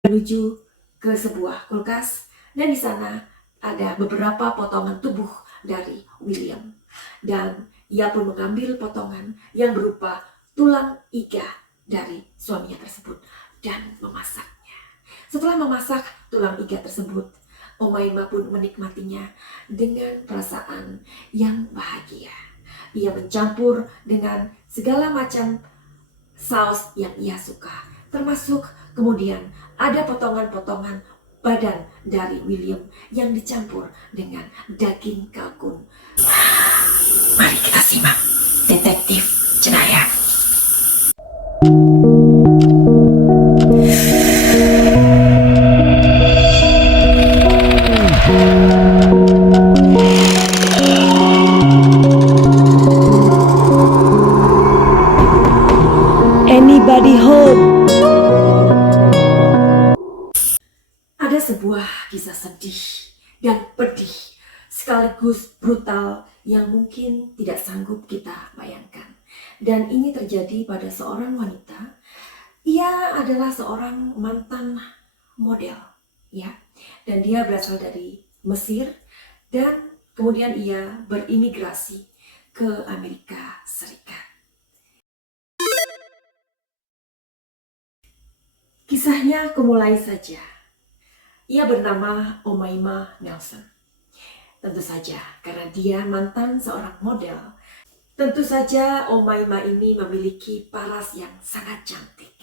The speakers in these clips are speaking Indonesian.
menuju ke sebuah kulkas dan di sana ada beberapa potongan tubuh dari William. Dan ia pun mengambil potongan yang berupa tulang iga dari suaminya tersebut dan memasaknya. Setelah memasak tulang iga tersebut, Umaymah pun menikmatinya dengan perasaan yang bahagia. Ia mencampur dengan segala macam saus yang ia suka, termasuk kemudian ada potongan-potongan badan dari William yang dicampur dengan daging kalkun. Mari kita simak Detektif Jenayah. Anybody home? Ada sebuah kisah sedih dan pedih sekaligus brutal yang mungkin tidak sanggup kita bayangkan. Dan ini terjadi pada seorang wanita. Ia adalah seorang mantan model, ya. Dan dia berasal dari Mesir dan kemudian ia berimigrasi ke Amerika Serikat. Kisahnya kumulai saja. Ia bernama Umaymah Nelson. Tentu saja karena dia mantan seorang model. Tentu saja Umaymah ini memiliki paras yang sangat cantik.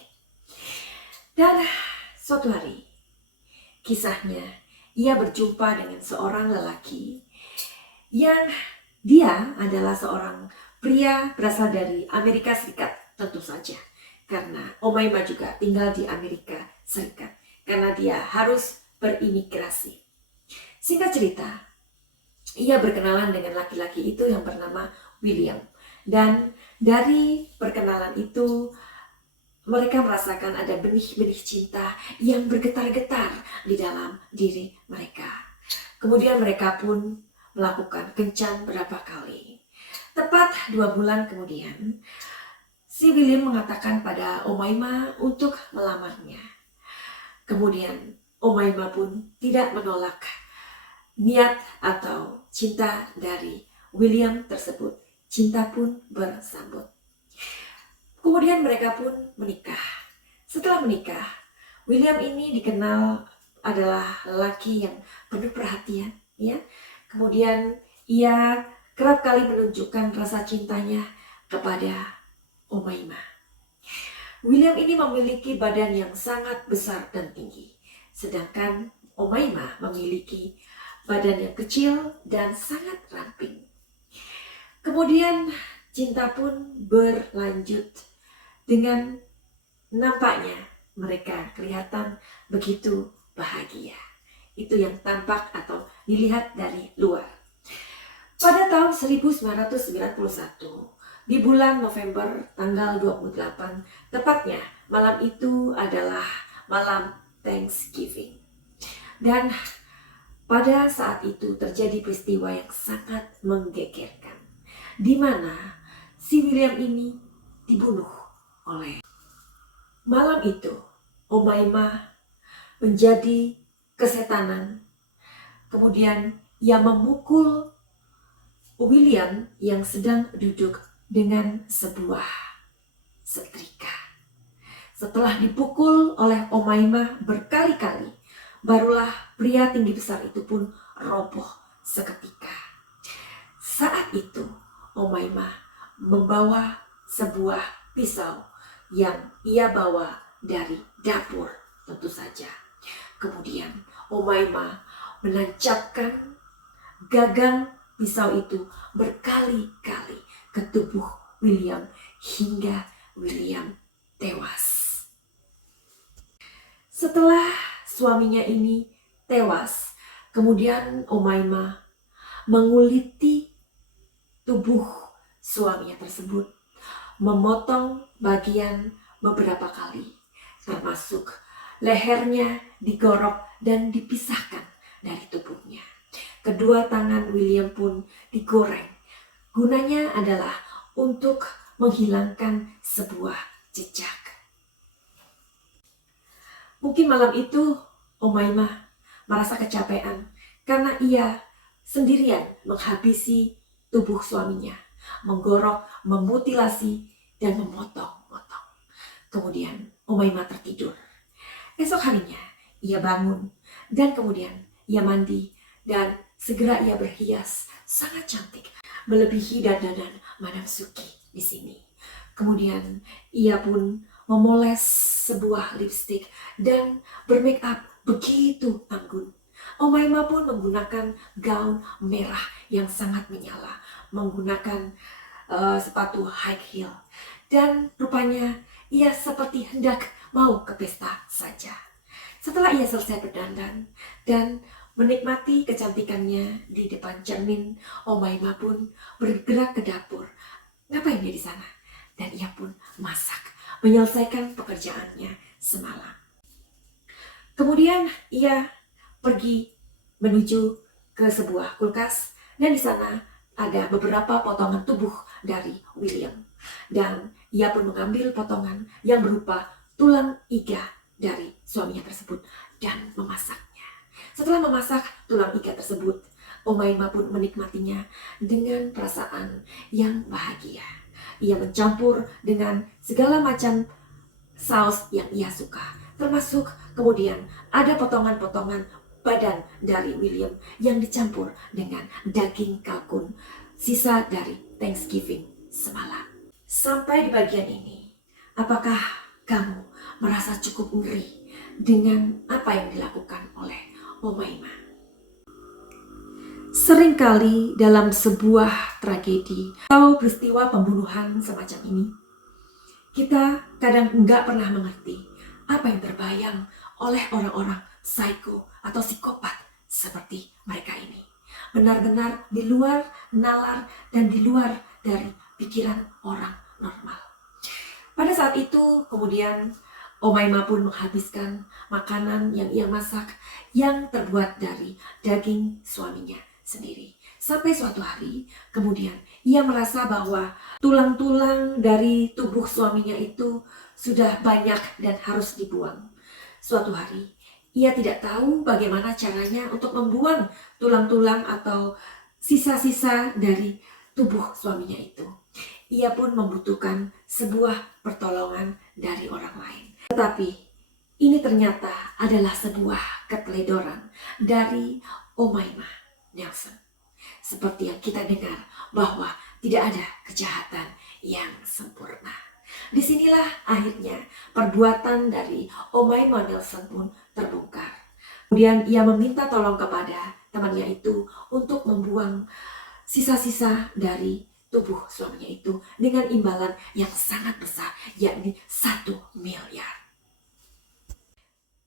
Dan suatu hari, kisahnya ia berjumpa dengan seorang lelaki yang dia adalah seorang pria berasal dari Amerika Serikat, tentu saja. Karena Umaymah juga tinggal di Amerika Serikat. Karena dia harus berimigrasi. Singkat cerita, ia berkenalan dengan laki-laki itu yang bernama William. Dan dari perkenalan itu, mereka merasakan ada benih-benih cinta yang bergetar-getar di dalam diri mereka. Kemudian mereka pun melakukan kencan berapa kali. Tepat 2 bulan kemudian, si William mengatakan pada Umaymah untuk melamarnya. Kemudian Umaymah pun tidak menolak niat atau cinta dari William tersebut. Cinta pun bersambut. Kemudian mereka pun menikah. Setelah menikah, William ini dikenal adalah lelaki yang penuh perhatian, ya. Kemudian ia kerap kali menunjukkan rasa cintanya kepada Umaymah. William ini memiliki badan yang sangat besar dan tinggi, sedangkan Umaymah memiliki badan yang kecil dan sangat ramping. Kemudian cinta pun berlanjut dengan nampaknya mereka kelihatan begitu bahagia. Itu yang tampak atau dilihat dari luar. Pada tahun 1991, di bulan November tanggal 28, tepatnya malam itu adalah malam Thanksgiving. Dan pada saat itu terjadi peristiwa yang sangat menggegerkan, di mana si William ini dibunuh oleh. Malam itu, Umaymah menjadi kesetanan. Kemudian ia memukul William yang sedang duduk dengan sebuah setrika. Setelah dipukul oleh Umaymah berkali-kali, barulah pria tinggi besar itu pun roboh seketika. Saat itu, Umaymah membawa sebuah pisau yang ia bawa dari dapur, tentu saja. Kemudian Umaymah menancapkan gagang pisau itu berkali-kali ke tubuh William hingga William tewas. Setelah suaminya ini tewas, kemudian Umaymah menguliti tubuh suaminya tersebut, memotong bagian beberapa kali, termasuk lehernya digorok dan dipisahkan dari tubuhnya. Kedua tangan William pun digoreng. Gunanya adalah untuk menghilangkan sebuah jejak. Mungkin malam itu Umaymah merasa kecapean karena ia sendirian menghabisi tubuh suaminya, menggorok, memutilasi, dan memotong-motong. Kemudian Umaymah tertidur. Esok harinya ia bangun dan kemudian ia mandi dan segera ia berhias sangat cantik, melebihi dandanan Madam Suki di sini. Kemudian ia pun memoles sebuah lipstik dan bermake up begitu anggun. Umaymah pun menggunakan gaun merah yang sangat menyala, menggunakan sepatu high heel, dan rupanya ia seperti hendak mau ke pesta saja. Setelah ia selesai berdandan dan menikmati kecantikannya di depan cermin, Umaymah pun bergerak ke dapur. Ngapain dia di sana? Dan ia pun masak, menyelesaikan pekerjaannya semalam. Kemudian ia pergi menuju ke sebuah kulkas dan di sana ada beberapa potongan tubuh dari William. Dan ia pun mengambil potongan yang berupa tulang iga dari suaminya tersebut dan memasaknya. Setelah memasak tulang iga tersebut, Umaymah pun menikmatinya dengan perasaan yang bahagia. Ia mencampur dengan segala macam saus yang ia suka, termasuk kemudian ada potongan-potongan badan dari William yang dicampur dengan daging kalkun, sisa dari Thanksgiving semalam. Sampai di bagian ini, apakah kamu merasa cukup ngeri dengan apa yang dilakukan oleh Umaymah? Seringkali dalam sebuah tragedi atau peristiwa pembunuhan semacam ini, kita kadang enggak pernah mengerti apa yang terbayang oleh orang-orang psycho atau psikopat seperti mereka ini. Benar-benar di luar nalar dan di luar dari pikiran orang normal. Pada saat itu kemudian Umaymah pun menghabiskan makanan yang ia masak yang terbuat dari daging suaminya sendiri. Sampai suatu hari kemudian ia merasa bahwa tulang-tulang dari tubuh suaminya itu sudah banyak dan harus dibuang. Suatu hari ia tidak tahu bagaimana caranya untuk membuang tulang-tulang atau sisa-sisa dari tubuh suaminya itu. Ia pun membutuhkan sebuah pertolongan dari orang lain. Tetapi ini ternyata adalah sebuah keteledoran dari Umaymah Nelson. Seperti yang kita dengar bahwa tidak ada kejahatan yang sempurna. Disinilah akhirnya perbuatan dari Umaymah Nelson pun terbongkar. Kemudian ia meminta tolong kepada temannya itu untuk membuang sisa-sisa dari tubuh suaminya itu dengan imbalan yang sangat besar, yakni 1 miliar.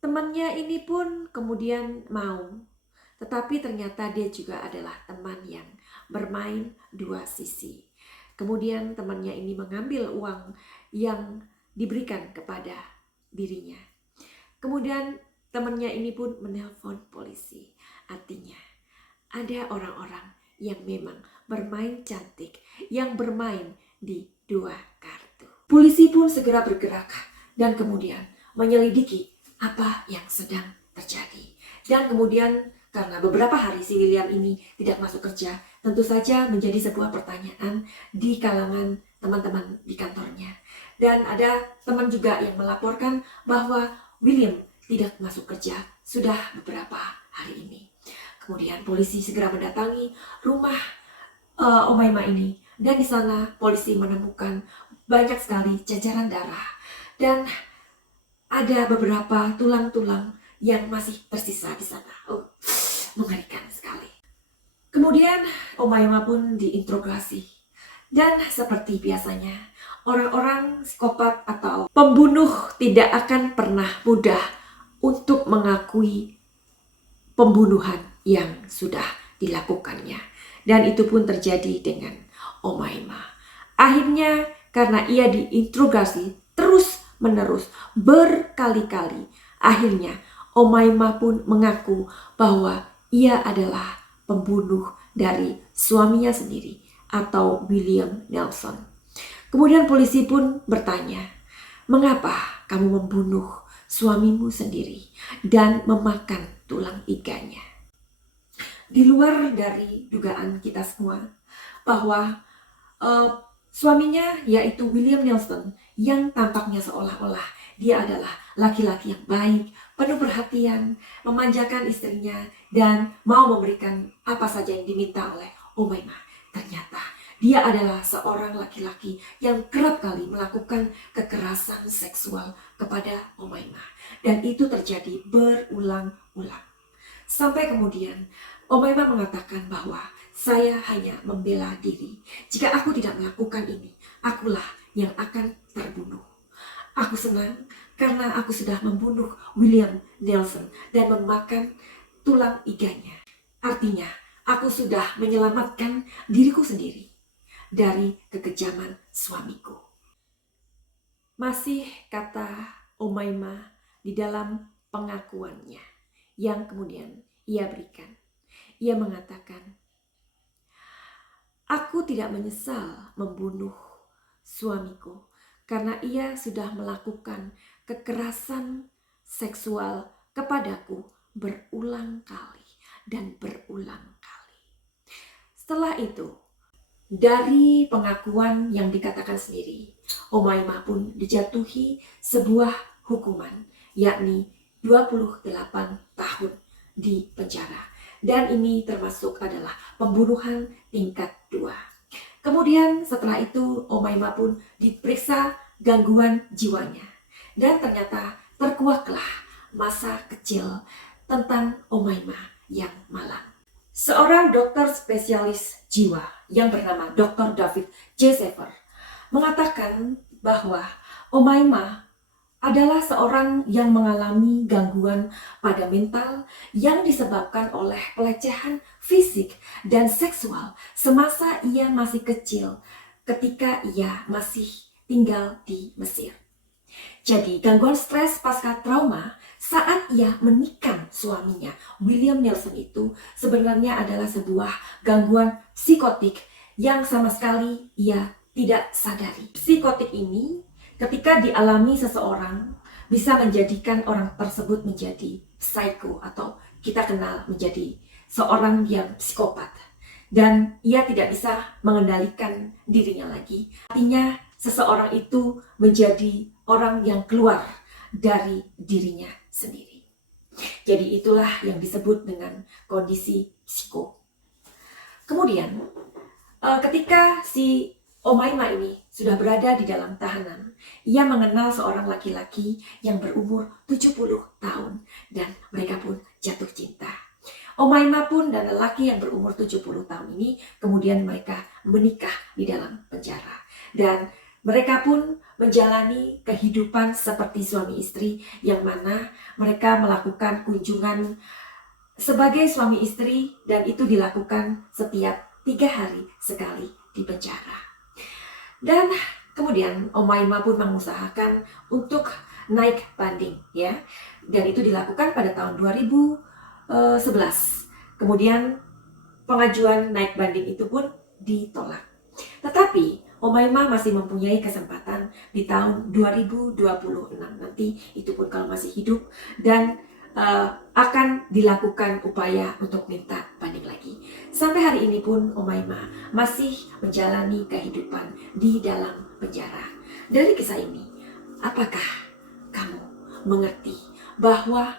Temannya ini pun kemudian mau, tetapi ternyata dia juga adalah teman yang bermain dua sisi. Kemudian temannya ini mengambil uang yang diberikan kepada dirinya. Kemudian temannya ini pun menelpon polisi. Artinya ada orang-orang yang memang bermain cantik, yang bermain di dua kartu. Polisi pun segera bergerak dan kemudian menyelidiki apa yang sedang terjadi. Dan kemudian karena beberapa hari si William ini tidak masuk kerja, tentu saja menjadi sebuah pertanyaan di kalangan teman-teman di kantornya. Dan ada teman juga yang melaporkan bahwa William tidak masuk kerja sudah beberapa hari ini. Kemudian polisi segera mendatangi rumah Umaymah ini, dan di sana polisi menemukan banyak sekali jajaran darah dan ada beberapa tulang-tulang yang masih tersisa di sana. Mengerikan sekali. Kemudian Umaymah pun diinterogasi. Dan seperti biasanya, orang-orang psikopat atau pembunuh tidak akan pernah mudah untuk mengakui pembunuhan yang sudah dilakukannya. Dan itu pun terjadi dengan Umaymah. Akhirnya karena ia diinterogasi terus-menerus berkali-kali, akhirnya Umaymah pun mengaku bahwa ia adalah pembunuh dari suaminya sendiri atau William Nelson. Kemudian polisi pun bertanya, "Mengapa kamu membunuh suamimu sendiri dan memakan tulang iganya. Di luar dari dugaan kita semua bahwa suaminya yaitu William Nelson yang tampaknya seolah-olah dia adalah laki-laki yang baik, penuh perhatian, memanjakan istrinya dan mau memberikan apa saja yang diminta oleh Umaymah. Ternyata dia adalah seorang laki-laki yang kerap kali melakukan kekerasan seksual kepada Umaymah. Dan itu terjadi berulang-ulang. Sampai kemudian Umaymah mengatakan bahwa saya hanya membela diri. Jika aku tidak melakukan ini, akulah yang akan terbunuh. Aku senang karena aku sudah membunuh William Nelson dan memakan tulang iganya. Artinya, aku sudah menyelamatkan diriku sendiri dari kekejaman suamiku. Masih kata Umaymah di dalam pengakuannya yang kemudian ia berikan. Ia mengatakan, aku tidak menyesal membunuh suamiku karena ia sudah melakukan kekerasan seksual kepadaku berulang kali dan berulang kali. Setelah itu, dari pengakuan yang dikatakan sendiri, Umaymah pun dijatuhi sebuah hukuman, yakni 28 tahun di penjara. Dan ini termasuk adalah pembunuhan tingkat 2. Kemudian setelah itu Umaymah pun diperiksa gangguan jiwanya. Dan ternyata terkuaklah masa kecil tentang Umaymah yang malang. Seorang dokter spesialis jiwa yang bernama Dr. David J. Sefer mengatakan bahwa Umaymah adalah seorang yang mengalami gangguan pada mental yang disebabkan oleh pelecehan fisik dan seksual semasa ia masih kecil ketika ia masih tinggal di Mesir. Jadi gangguan stres pasca trauma saat ia menikam suaminya William Nelson itu sebenarnya adalah sebuah gangguan psikotik yang sama sekali ia tidak sadari. Psikotik ini ketika dialami seseorang bisa menjadikan orang tersebut menjadi psycho atau kita kenal menjadi seorang yang psikopat. Dan ia tidak bisa mengendalikan dirinya lagi. Artinya seseorang itu menjadi orang yang keluar dari dirinya sendiri. Jadi itulah yang disebut dengan kondisi psiko. Kemudian ketika si Umaymah ini sudah berada di dalam tahanan. Ia mengenal seorang laki-laki yang berumur 70 tahun dan mereka pun jatuh cinta. Umaymah pun dan lelaki yang berumur 70 tahun ini kemudian mereka menikah di dalam penjara. Dan mereka pun menjalani kehidupan seperti suami istri yang mana mereka melakukan kunjungan sebagai suami istri dan itu dilakukan setiap 3 hari sekali di penjara. Dan kemudian Umaymah pun mengusahakan untuk naik banding ya. Dan itu dilakukan pada tahun 2011. Kemudian pengajuan naik banding itu pun ditolak. Tetapi Umaymah masih mempunyai kesempatan di tahun 2026 nanti itu pun kalau masih hidup dan akan dilakukan upaya untuk minta banding lagi. Sampai hari ini pun Umaymah masih menjalani kehidupan di dalam penjara. Dari kisah ini, apakah kamu mengerti bahwa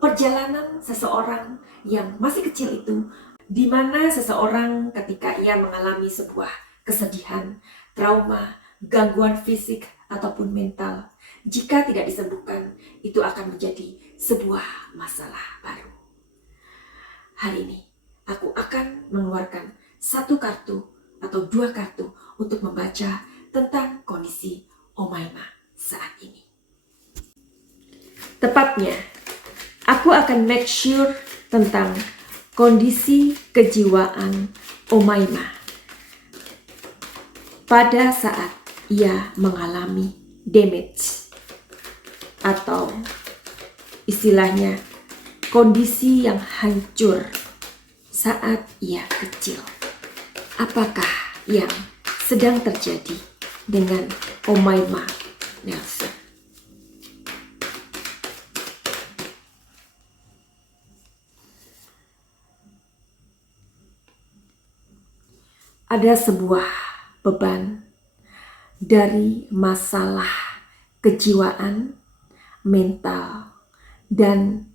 perjalanan seseorang yang masih kecil itu, di mana seseorang ketika ia mengalami sebuah kesedihan, trauma, gangguan fisik ataupun mental, jika tidak disembuhkan, itu akan menjadi sebuah masalah baru. Hari ini, aku akan mengeluarkan 1 kartu atau 2 kartu untuk membaca tentang kondisi Umaymah saat ini. Tepatnya, aku akan make sure tentang kondisi kejiwaan Umaymah pada saat ia mengalami damage atau istilahnya kondisi yang hancur saat ia kecil. Apakah yang sedang terjadi dengan Umaymah Nelson? ada sebuah beban dari masalah kejiwaan, mental, dan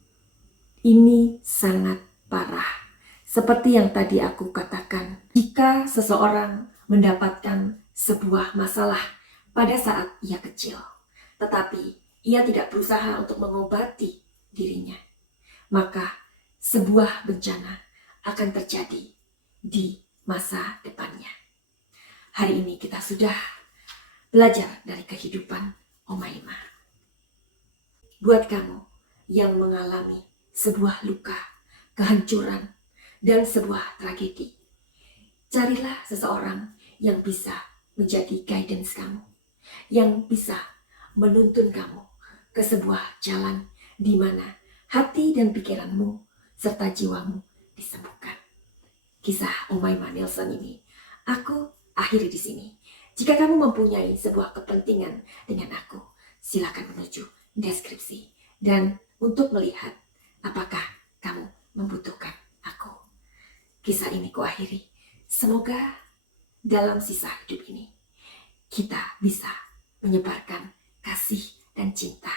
ini sangat parah. Seperti yang tadi aku katakan, jika seseorang mendapatkan sebuah masalah pada saat ia kecil, tetapi ia tidak berusaha untuk mengobati dirinya, maka sebuah bencana akan terjadi di masa depannya. Hari ini kita sudah belajar dari kehidupan Umaymah. Buat kamu yang mengalami sebuah luka, kehancuran, dan sebuah tragedi, carilah seseorang yang bisa menjadi guidance kamu, yang bisa menuntun kamu ke sebuah jalan di mana hati dan pikiranmu serta jiwamu disembuhkan. Kisah Umaymah Nelson ini aku akhiri di sini. Jika kamu mempunyai sebuah kepentingan dengan aku, silakan menuju deskripsi dan untuk melihat apakah kamu membutuhkan aku. Kisah ini kuakhiri. Semoga dalam sisa hidup ini kita bisa menyebarkan kasih dan cinta